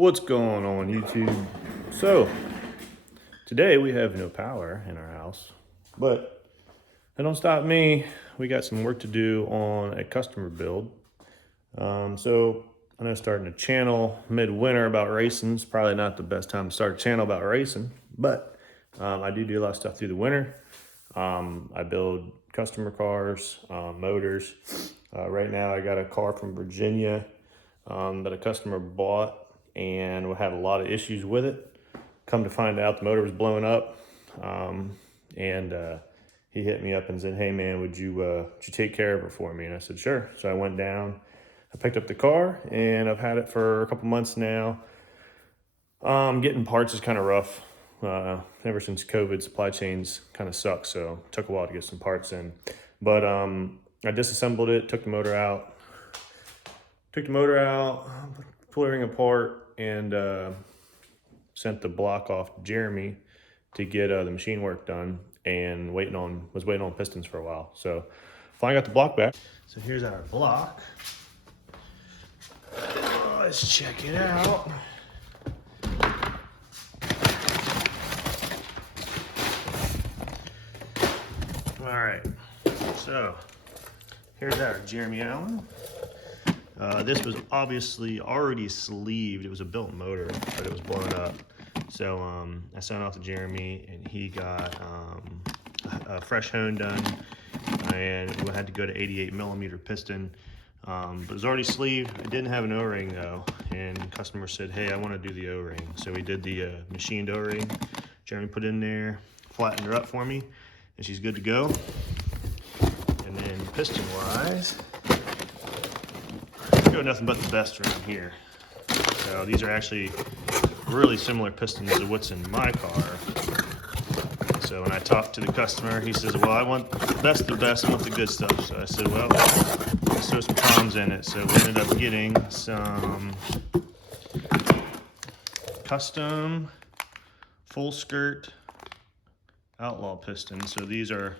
What's going on, YouTube? So, today we have no power in our house, but that don't stop me. We got some work to do on a customer build. So I know starting a channel midwinter about racing is probably not the best time to start a channel about racing, but I do a lot of stuff through the winter. I build customer cars, motors. Right now I got a car from Virginia that a customer bought and we had a lot of issues with it. Come to find out the motor was blowing up, and he hit me up and said, "Hey man, would you take care of it for me?" And I said, "Sure." So I went down, I picked up the car, and I've had it for a couple months now. Getting parts is kind of rough. Ever since COVID, supply chains kind of suck, so it took a while to get some parts in. But I disassembled it, took the motor out, pulled everything apart, and sent the block off to Jeremy to get the machine work done, and was waiting on pistons for a while. So finally got the block back. So here's our block. Let's check it out. All right, so here's our Jeremy Allen. This was obviously already sleeved. It was a built motor, but it was blown up. So I sent it off to Jeremy, and he got a fresh hone done, and we had to go to 88 millimeter piston. But it was already sleeved. It didn't have an O-ring though, and the customer said, "Hey, I want to do the O-ring." So we did the machined O-ring. Jeremy put in there, flattened her up for me, and she's good to go. And then piston-wise, go nothing but the best around here. So these are actually really similar pistons to what's in my car. So when I talked to the customer, he says, "Well, I want the best of the best, I want the good stuff." So I said, "Well, let's throw some toms in it." So we ended up getting some custom full skirt outlaw pistons. So these are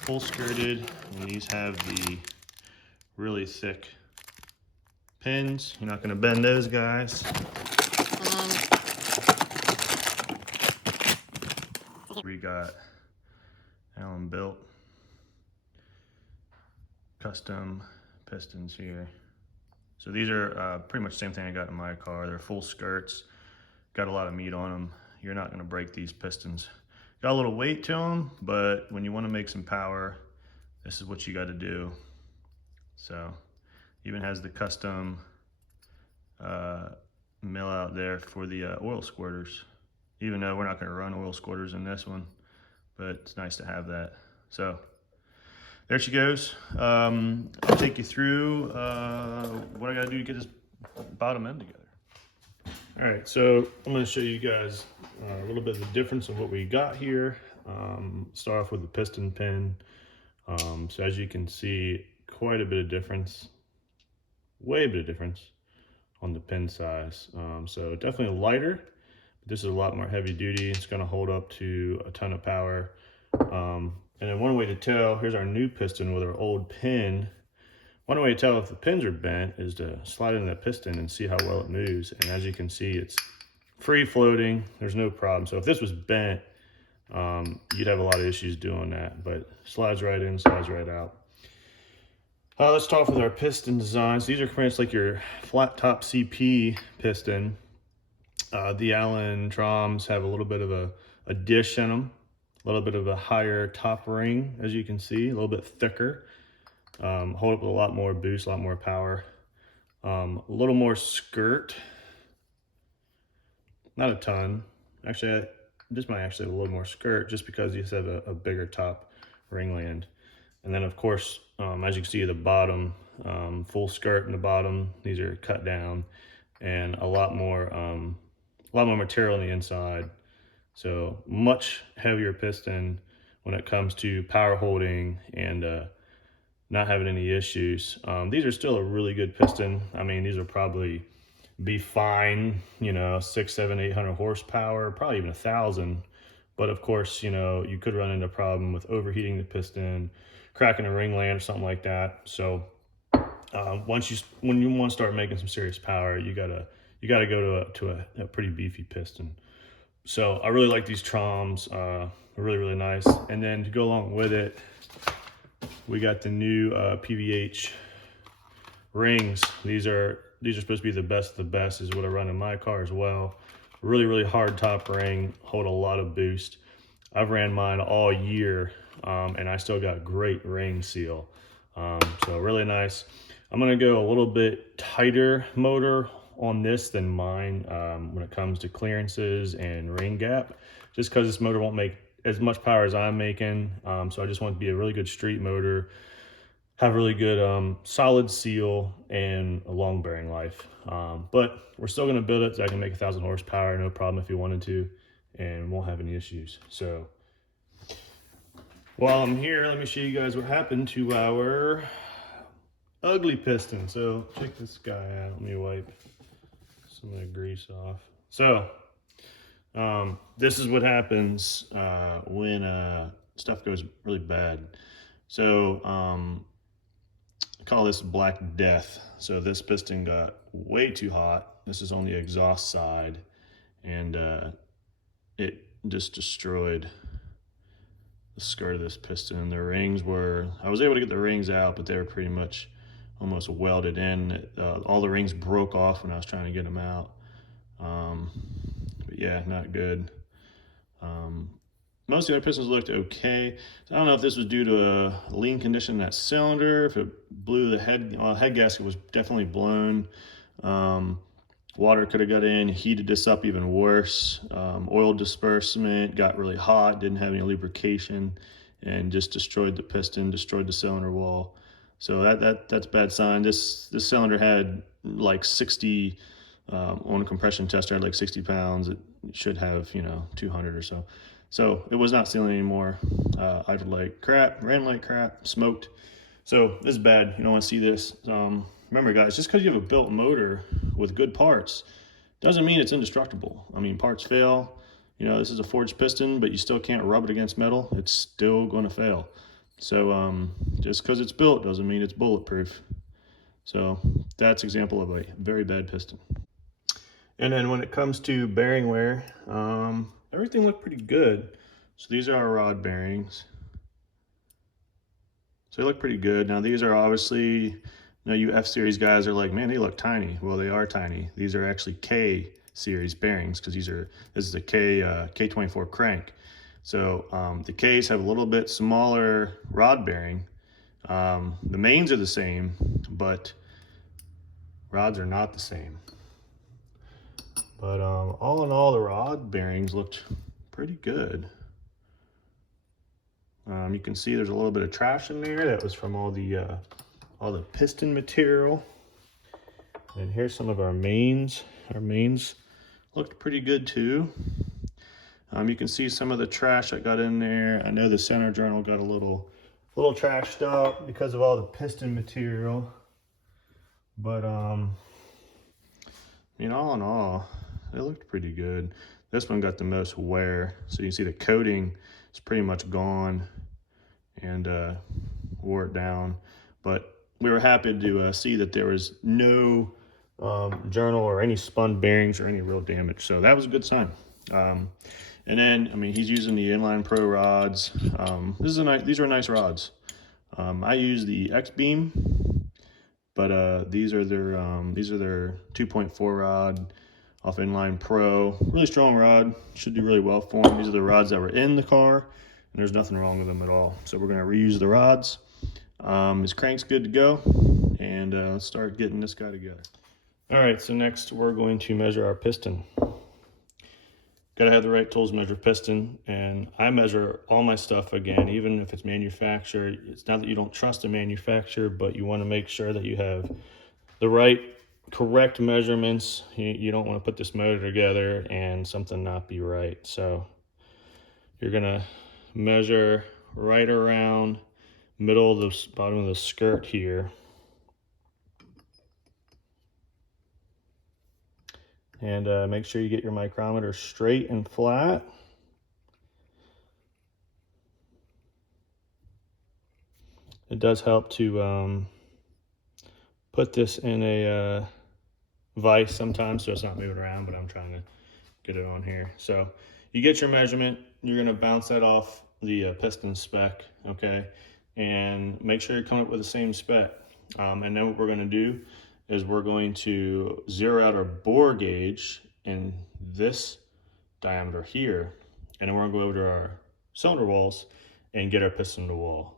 full skirted, and these have the really thick pins. You're not going to bend those guys. We got Allen built custom pistons here. So these are pretty much the same thing I got in my car. They're full skirts, got a lot of meat on them. You're not going to break these pistons. Got a little weight to them, but when you want to make some power, this is what you got to do. So even has the custom mill out there for the oil squirters, even though we're not going to run oil squirters in this one, but it's nice to have that. So there she goes. I'll take you through what I got to do to get this bottom end together. All right, so I'm going to show you guys a little bit of the difference of what we got here. Start off with the piston pin. So as you can see, quite a bit of difference, way a bit of difference on the pin size. So definitely lighter, but this is a lot more heavy duty. It's going to hold up to a ton of power. And then one way to tell, here's our new piston with our old pin. One way to tell if the pins are bent is to slide in that piston and see how well it moves. And as you can see, it's free floating. There's no problem. So if this was bent, you'd have a lot of issues doing that, but slides right in, slides right out. Let's start with our piston designs. These are pretty much like your flat top CP piston. The Allen Troms have a little bit of a dish in them, a little bit of a higher top ring, as you can see, a little bit thicker. Hold up with a lot more boost, a lot more power. A little more skirt, not a ton. Actually, this might actually have a little more skirt just because these have a bigger top ringland. And then of course, as you can see at the bottom, full skirt in the bottom. These are cut down, and a lot more material on the inside. So much heavier piston when it comes to power holding and not having any issues. These are still a really good piston. I mean, these will probably be fine, you know, 600, 700, 800 horsepower, probably even 1,000. But of course, you know, you could run into a problem with overheating the piston, cracking a ringland or something like that. So when you want to start making some serious power, you gotta you got to go to a pretty beefy piston. So I really like these Troms, really nice. And then to go along with it, we got the new PVH rings. These are supposed to be the best of the best, is what I run in my car as well. Really hard top ring, hold a lot of boost. I've ran mine all year, and I still got great ring seal. So really nice. I'm gonna go a little bit tighter motor on this than mine when it comes to clearances and ring gap, just because this motor won't make as much power as I'm making. So I just want it to be a really good street motor, have really good solid seal and a long bearing life. But we're still gonna build it so I can make 1,000 horsepower, no problem if you wanted to, and won't have any issues. So while I'm here, let me show you guys what happened to our ugly piston. So check this guy out. Let me wipe some of the grease off. So this is what happens when stuff goes really bad. So I call this Black Death. So this piston got way too hot. This is on the exhaust side, and it just destroyed the skirt of this piston. The rings were, I was able to get the rings out, but they were pretty much almost welded in. All the rings broke off when I was trying to get them out. But yeah, not good. Most of the other pistons looked okay. So I don't know if this was due to a lean condition in that cylinder, if it blew the head gasket was definitely blown. Water could have got in, heated this up even worse. Oil disbursement got really hot, didn't have any lubrication, and just destroyed the piston, destroyed the cylinder wall. So that's a bad sign. This cylinder had like 60 on a compression tester, had like 60 pounds. It should have 200 or so. So it was not sealing anymore. Idled like crap, ran like crap, smoked. So this is bad. You don't want to see this. Remember, guys, just because you have a built motor with good parts doesn't mean it's indestructible. I mean, parts fail. This is a forged piston, but you still can't rub it against metal. It's still going to fail. So just because it's built doesn't mean it's bulletproof. So that's an example of a very bad piston. And then when it comes to bearing wear, everything looked pretty good. So these are our rod bearings. So they look pretty good. Now these are obviously, you F-Series guys are like, man, they look tiny. Well, they are tiny. These are actually K-Series bearings, because this is a K24 crank. So the Ks have a little bit smaller rod bearing. The mains are the same, but rods are not the same. But all in all, the rod bearings looked pretty good. You can see there's a little bit of trash in there. That was from all the piston material. And here's some of our mains. Our mains looked pretty good too. You can see some of the trash that got in there. I know the center journal got a little trashed out because of all the piston material. But all in all, it looked pretty good. This one got the most wear. So you can see the coating is pretty much gone and wore it down. But we were happy to see that there was no journal or any spun bearings or any real damage. So that was a good sign. And then, he's using the Inline Pro rods. These are nice rods. I use the X-Beam, but these are their 2.4 rod off Inline Pro. Really strong rod, should do really well for them. These are the rods that were in the car, and there's nothing wrong with them at all. So we're gonna reuse the rods. His crank's good to go, and let's start getting this guy together. All right, so next we're going to measure our piston. Gotta have the right tools to measure piston, and I measure all my stuff again, even if it's manufactured. It's not that you don't trust the manufacturer, but you want to make sure that you have the right, correct measurements. You don't want to put this motor together and something not be right. So you're gonna measure right around middle of the bottom of the skirt here. And make sure you get your micrometer straight and flat. It does help to put this in a vise sometimes, so it's not moving around, but I'm trying to get it on here. So you get your measurement, you're gonna bounce that off the piston spec, okay? And make sure you're coming up with the same spec. And then what we're gonna do is we're going to zero out our bore gauge in this diameter here, and then we're gonna go over to our cylinder walls and get our piston to wall.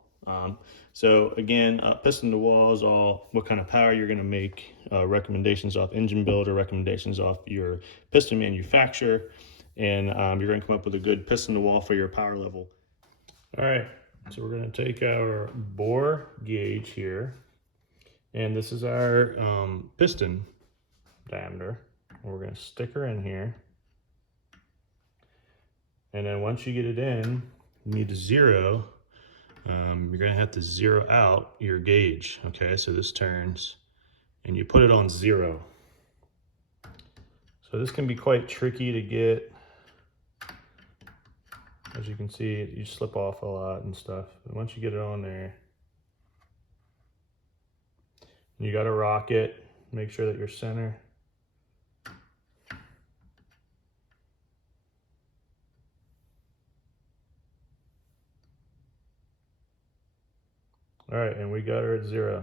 So again, piston to wall is all what kind of power you're gonna make, recommendations off engine builder, recommendations off your piston manufacturer, and you're gonna come up with a good piston to wall for your power level. All right, so we're gonna take our bore gauge here, and this is our piston diameter. We're gonna stick her in here. And then once you get it in, you need to zero. You're gonna have to zero out your gauge, okay? So this turns, and you put it on 0. So this can be quite tricky to get. As you can see, you slip off a lot and stuff. But once you get it on there, you gotta rock it, make sure that you're center. All right, and we got her at 0.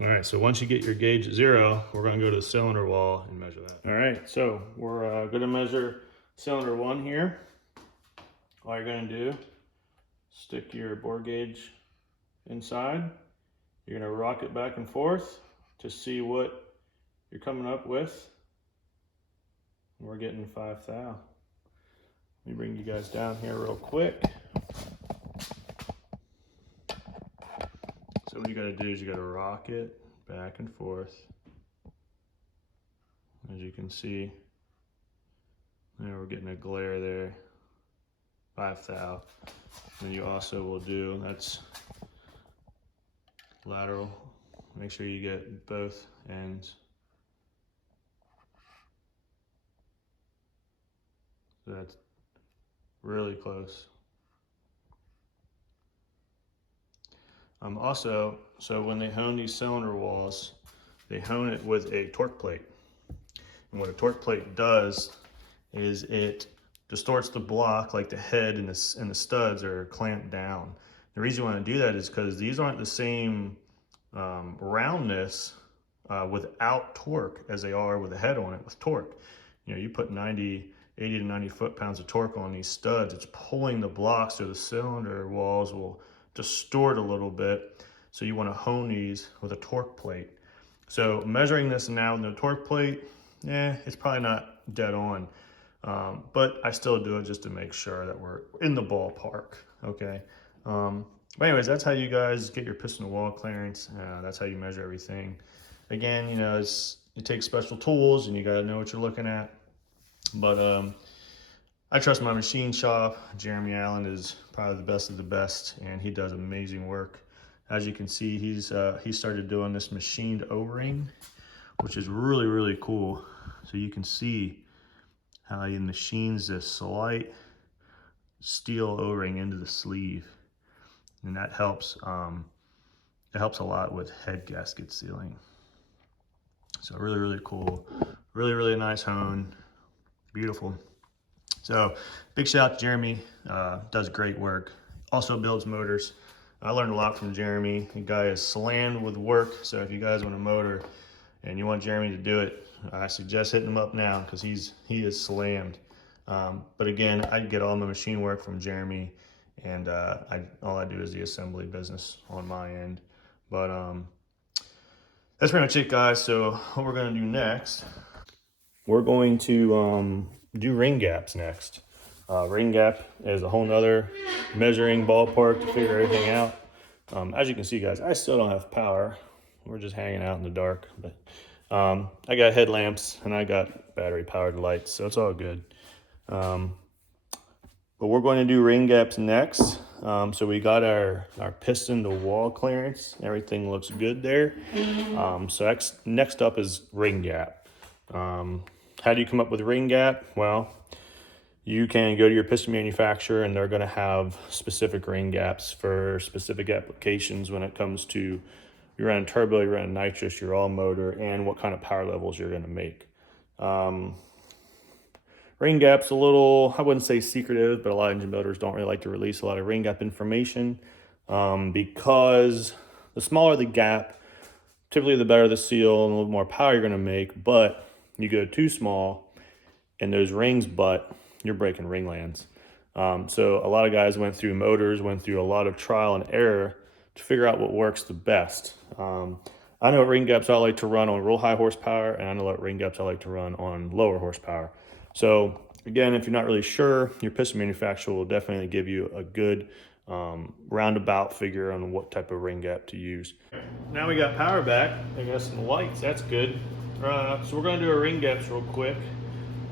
All right, so once you get your gauge at 0, we're gonna go to the cylinder wall and measure that. All right, so we're gonna measure cylinder 1 here. All you're gonna do, stick your bore gauge inside. You're gonna rock it back and forth to see what you're coming up with. We're getting 5 thou. Let me bring you guys down here real quick. So what you gotta do is you gotta rock it back and forth. As you can see, there we're getting a glare there, 5 thou. And you also will do, that's lateral. Make sure you get both ends. So that's really close. Also, so when they hone these cylinder walls, they hone it with a torque plate. And what a torque plate does is it distorts the block, like the head and the studs are clamped down. The reason you want to do that is because these aren't the same roundness without torque as they are with the head on it with torque. You know, you put 80 to 90 foot-pounds of torque on these studs, it's pulling the blocks, so the cylinder walls will distort a little bit. So you want to hone these with a torque plate. So measuring this now with no torque plate, it's probably not dead on. But I still do it just to make sure that we're in the ballpark, okay? But anyways, that's how you guys get your piston to wall clearance. That's how you measure everything. Again, you know, it takes special tools and you gotta know what you're looking at. But I trust my machine shop. Jeremy Allen is probably the best of the best, and he does amazing work. As you can see, he started doing this machined O-ring, which is really, really cool. So you can see how he machines this slight steel O-ring into the sleeve, and that helps. It helps a lot with head gasket sealing. So really, really cool. Really, really nice hone. Beautiful. So big shout out to Jeremy, does great work. Also builds motors. I learned a lot from Jeremy. The guy is slammed with work. So if you guys want a motor and you want Jeremy to do it, I suggest hitting him up now because he is slammed. But again, I get all my machine work from Jeremy, and all I do is the assembly business on my end. But that's pretty much it, guys. So what we're gonna do next, we're going to do ring gaps next. Ring gap is a whole nother measuring ballpark to figure everything out. As you can see, guys, I still don't have power. We're just hanging out in the dark, but I got headlamps and I got battery powered lights, so it's all good. But we're going to do ring gaps next. So we got our piston to wall clearance. Everything looks good there. So next up is ring gap. How do you come up with ring gap? Well, you can go to your piston manufacturer and they're going to have specific ring gaps for specific applications when it comes to you're running turbo, you're running nitrous, your all motor, and what kind of power levels you're gonna make. Ring gap's a little, I wouldn't say secretive, but a lot of engine builders don't really like to release a lot of ring gap information because the smaller the gap, typically the better the seal and a little more power you're gonna make. But you go too small and those rings butt, you're breaking ring lands. So a lot of guys went through motors, went through a lot of trial and error to figure out what works the best. I know what ring gaps I like to run on real high horsepower, and I know what ring gaps I like to run on lower horsepower. So again, if you're not really sure, your piston manufacturer will definitely give you a good roundabout figure on what type of ring gap to use. Now we got power back, I got some lights, that's good. So we're gonna do our ring gaps real quick.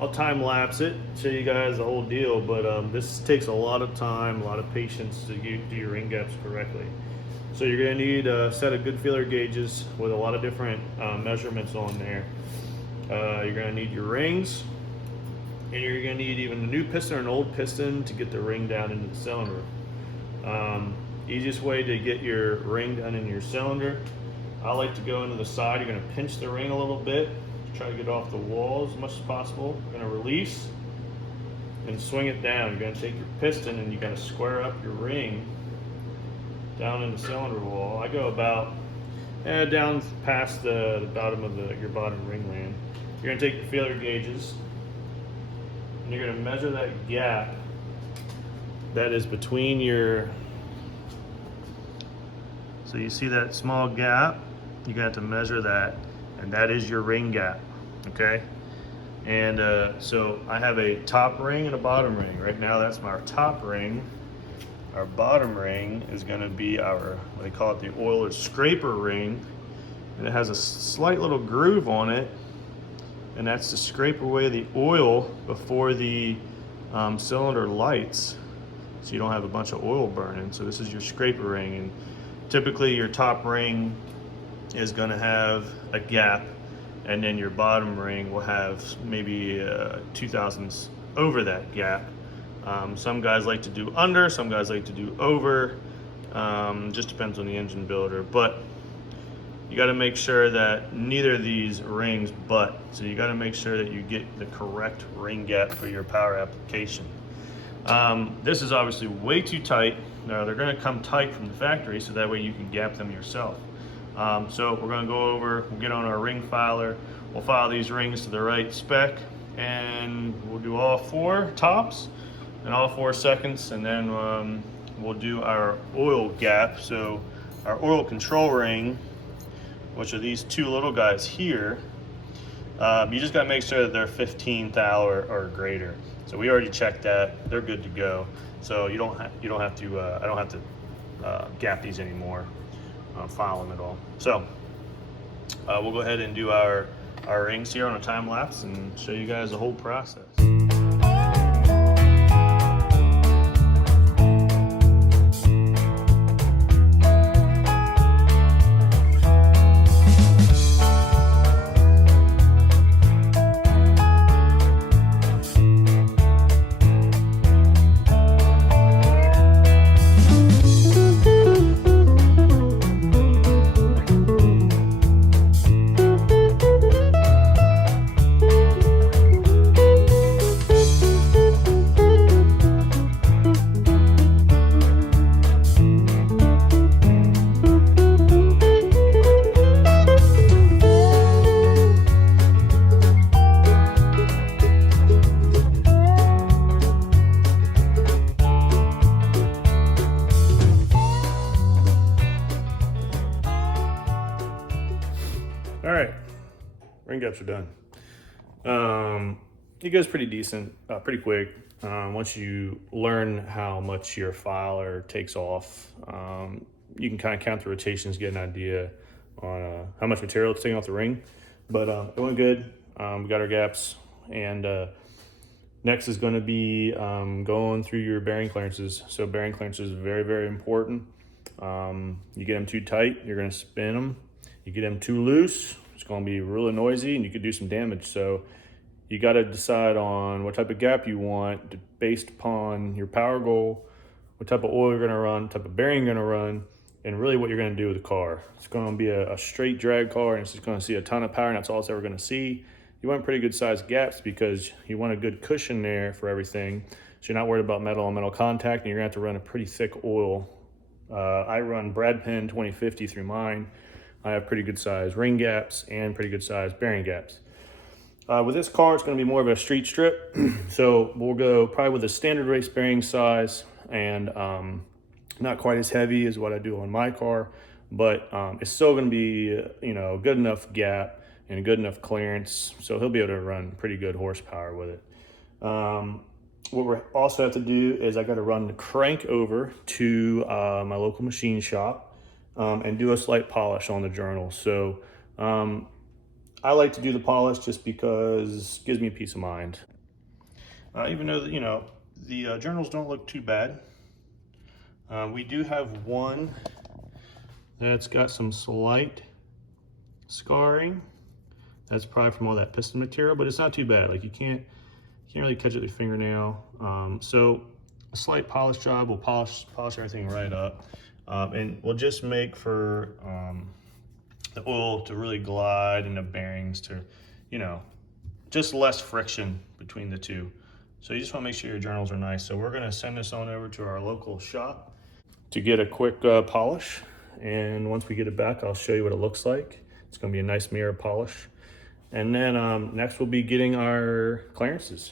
I'll time lapse it, show you guys the whole deal, but this takes a lot of time, a lot of patience to do your ring gaps correctly. So you're gonna need a set of good feeler gauges with a lot of different measurements on there. You're gonna need your rings, and you're gonna need even a new piston or an old piston to get the ring down into the cylinder. Easiest way to get your ring down in your cylinder, I like to go into the side. You're gonna pinch the ring a little bit, try to get off the wall as much as possible. You're gonna release and swing it down. You're gonna take your piston and you're gonna square up your ring down in the cylinder wall. I go about down past the bottom of your bottom ring land. You're gonna take your feeler gauges and you're gonna measure that gap that is between your, so you see that small gap, you're gonna have to measure that, and that is your ring gap, okay? And so I have a top ring and a bottom ring. Right now that's our top ring. Our bottom ring is gonna be our, what they call it, the oiler scraper ring. And it has a slight little groove on it, and that's to scrape away the oil before the cylinder lights, so you don't have a bunch of oil burning. So this is your scraper ring, and typically your top ring is gonna have a gap, and then your bottom ring will have maybe 2 thousandths over that gap. Some guys like to do under, some guys like to do over. Just depends on the engine builder, but you got to make sure that neither of these rings butt. So you got to make sure that you get the correct ring gap for your power application. This is obviously way too tight. Now they're going to come tight from the factory, so that way you can gap them yourself. So we're going to go over, we'll get on our ring filer, we'll file these rings to the right spec, and we'll do all 4 tops and all 4 seconds, and then we'll do our oil gap. So our oil control ring, which are these 2 little guys here, you just gotta make sure that they're 15 thou or greater. So we already checked that, they're good to go. So I don't have to gap these anymore, file them at all. So we'll go ahead and do our rings here on a time lapse and show you guys the whole process. All right, ring gaps are done. It goes pretty decent, pretty quick. Once you learn how much your filer takes off, you can kind of count the rotations, get an idea on how much material it's taking off the ring. But it went good. We got our gaps, and next is going to be going through your bearing clearances. So bearing clearances is very, very important. You get them too tight, you're going to spin them. You get them too loose, it's going to be really noisy and you could do some damage. So you got to decide on what type of gap you want based upon your power goal, what type of oil you're going to run, what type of bearing you're going to run, and really what you're going to do with the car. It's going to be a straight drag car, and it's just going to see a ton of power, and that's all it's ever going to see. You want pretty good sized gaps because you want a good cushion there for everything, so you're not worried about metal on metal contact, and you're going to have to run a pretty thick oil. I run Brad Penn 2050 through mine. I have pretty good size ring gaps and pretty good size bearing gaps. With this car, it's going to be more of a street strip, so we'll go probably with a standard race bearing size, and not quite as heavy as what I do on my car, but it's still going to be, you know, good enough gap and good enough clearance, so he'll be able to run pretty good horsepower with it. What we also have to do is I got to run the crank over to my local machine shop and do a slight polish on the journal. So I like to do the polish just because it gives me peace of mind. Even though, you know, the journals don't look too bad. We do have one that's got some slight scarring. That's probably from all that piston material, but it's not too bad. Like you can't really catch it with your fingernail. So a slight polish job will polish everything right up, and we'll just make for the oil to really glide and the bearings to, you know, just less friction between the two. So you just want to make sure your journals are nice. So we're going to send this on over to our local shop to get a quick polish, and once we get it back, I'll show you what it looks like. It's going to be a nice mirror polish. And then next we'll be getting our clearances.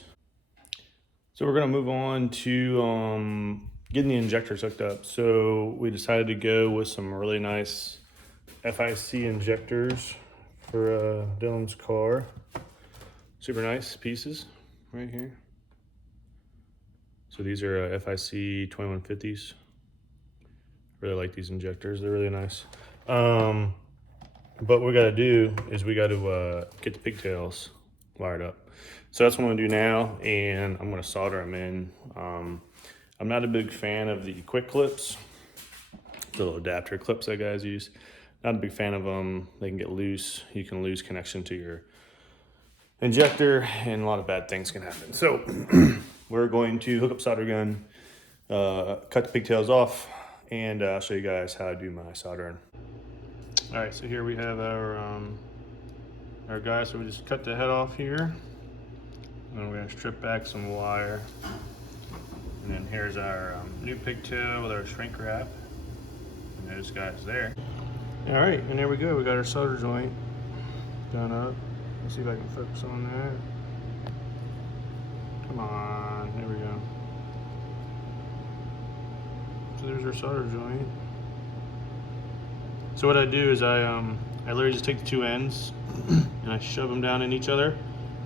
So we're going to move on to getting the injectors hooked up. So we decided to go with some really nice FIC injectors for Dylan's car. Super nice pieces right here. So these are FIC 2150s. Really like these injectors, they're really nice. But what we got to do is we got to get the pigtails wired up. So that's what I'm going to do now, and I'm going to solder them in. I'm not a big fan of the quick clips, the little adapter clips that guys use. Not a big fan of them. They can get loose. You can lose connection to your injector, and a lot of bad things can happen. So we're going to hook up solder gun, cut the pigtails off, and I'll show you guys how I do my soldering. All right, so here we have our guy. So we just cut the head off here, and we're gonna strip back some wire. And then here's our new pigtail with our shrink wrap. And those guys there. All right, and there we go. We got our solder joint done up. Let's see if I can focus on that. Come on, there we go. So there's our solder joint. So what I do is I literally just take the two ends and I shove them down in each other,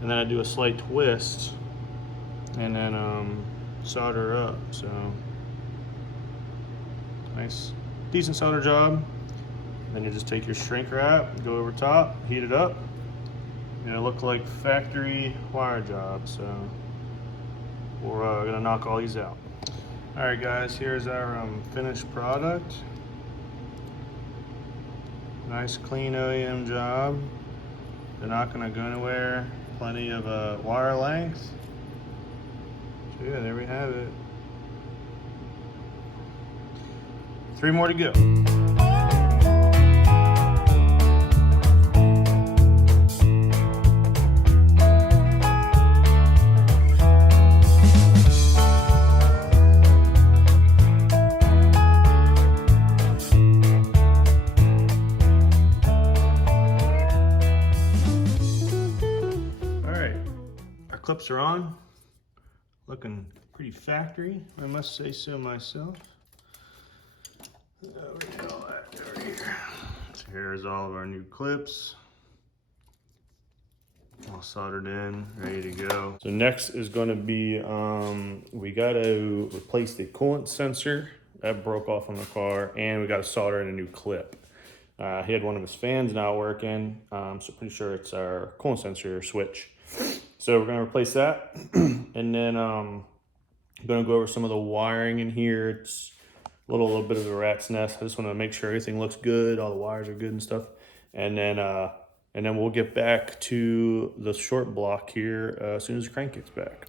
and then I do a slight twist and then solder up. So nice, decent solder job. Then you just take your shrink wrap, go over top, heat it up, and it'll look like factory wire job. So we're gonna knock all these out. All right, guys, here's our finished product. Nice clean OEM job. They're not gonna go anywhere. Plenty of wire length. So yeah, there we have it. 3 more to go. Clips are on, looking pretty factory, I must say so myself. There we go, over here. So here's all of our new clips, all soldered in, ready to go. So next is going to be, we got to replace the coolant sensor that broke off on the car, and we got to solder in a new clip. He had one of his fans not working, so pretty sure it's our coolant sensor switch. So we're going to replace that, and then I'm going to go over some of the wiring in here. It's a little bit of a rat's nest. I just want to make sure everything looks good, all the wires are good and stuff, and then we'll get back to the short block here as soon as the crank gets back.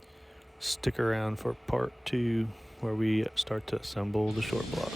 Stick around for part 2 where we start to assemble the short block.